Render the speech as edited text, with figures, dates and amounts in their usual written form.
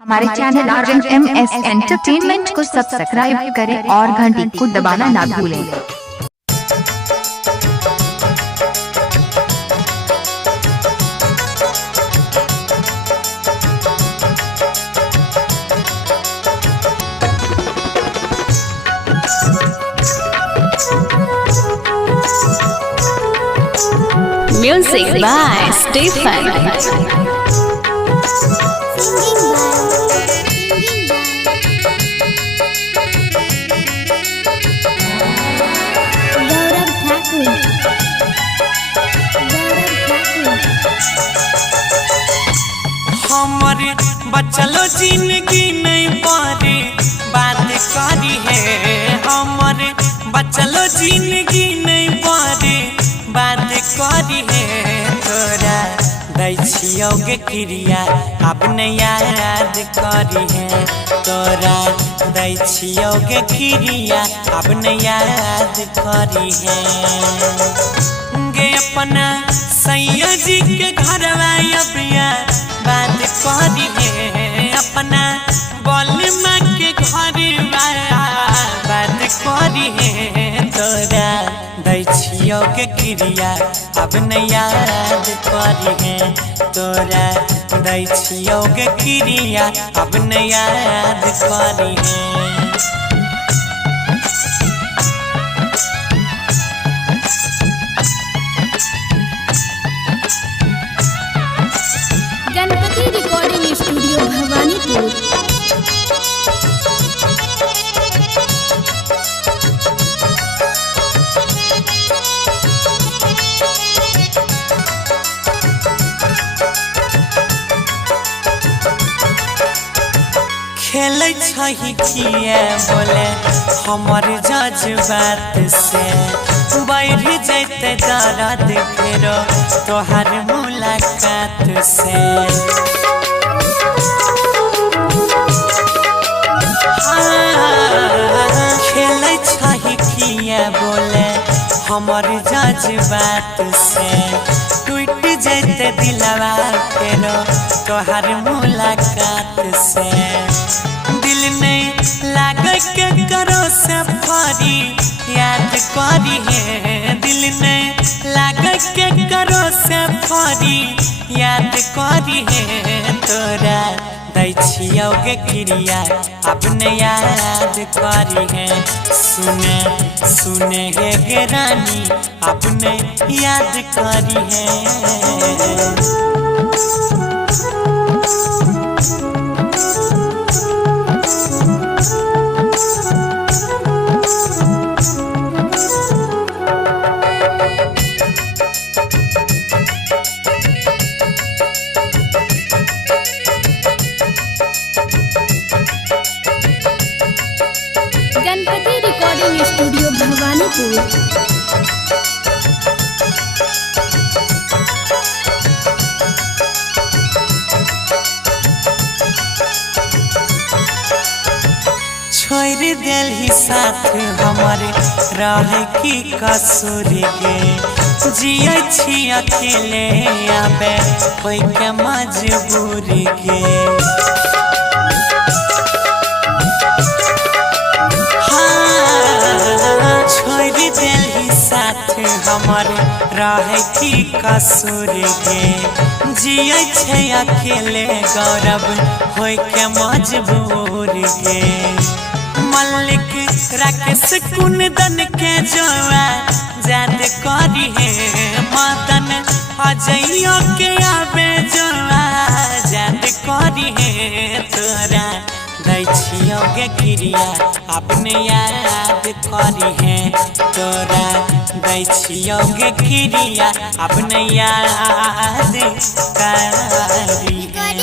हमारे channel RMS entertainment को subscribe करें और घंटी को दबाना ना भूलें। Music by Stephen. हमारे बचलो जिंदगी नहीं पारे बात करी है। हमारे बचलो जिंदगी नहीं पारे बात करी है। तोरा दै छियौ गे क्रिया अब नहीं याद करी है। तोरा दै छियौ गे क्रिया अब नहीं याद करी है। गे अपना सैया जी के घर अबिया बात करी है। अपना बलमा के घर बात करी है। तोरा दै छियौ के क्रिया अब नहीं याद करी है। तोरा दै छियौ के क्रिया अब नहीं याद करी है। Ganpati recording studio Bhawanipur. खेल छही किए बोले हमर जज्बात से बढ़ जैते दर्द फेरो तोहर मुलाकात से। खेल छही किए बोले हमर जज्बात से टूट जैते दिलवा फेरो तोहर मुलाकात से। दिल नहीं लागे के करो सफारी याद करी है। दिल नहीं लागे के करो सफारी याद करी है। तोरा दै छियौ गे क्रिया अब नहीं याद करी है। सुने सुने हे गे रानी अब नहीं याद करी है। Ganpati recording studio Bhawanipur. छोड़ दिल साथ हमारे रहे की कसूर गे। जिये छी अकेले आबे कोई के मजबूर गे। छोड़ दिल साथ हमारे रहे की कसूर गे। जिये छे अकेले गौरव होय के मजबूर गे। मल्लिक राकेश कुंदन के जोआ याद करी है। मदन अजइयो के आबे जोआ याद करी है। तोरा दै छियौ गे क्रिया अपने याद करी है। तोरा दै छियौ गे क्रिया अपने याद करी है।